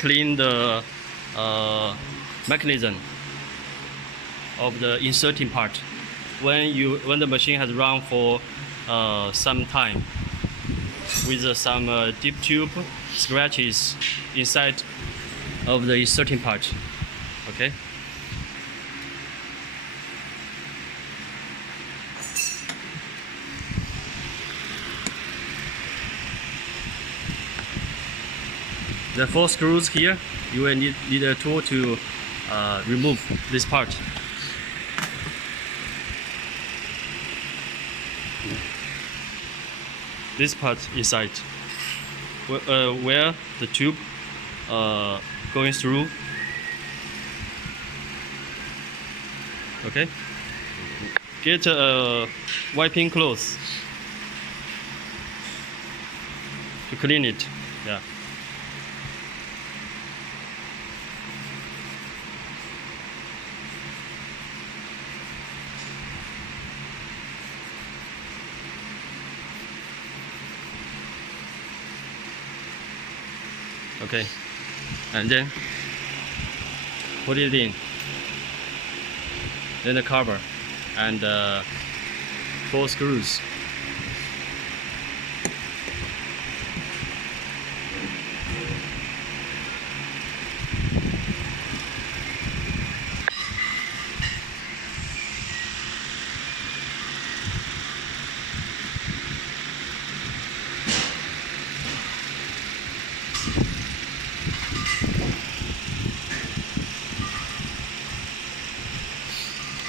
clean the mechanism of the inserting part. When the machine has run for some time with some deep tube scratches inside of the inserting part. Okay. The 4 screws here, you will need a tool to remove this part. This part inside, where the tube going through. Okay. Get a wiping cloth to clean it. Yeah. Okay, and then put it in, then the cover and 4 screws.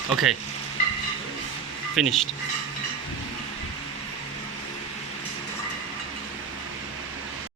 Okay, finished.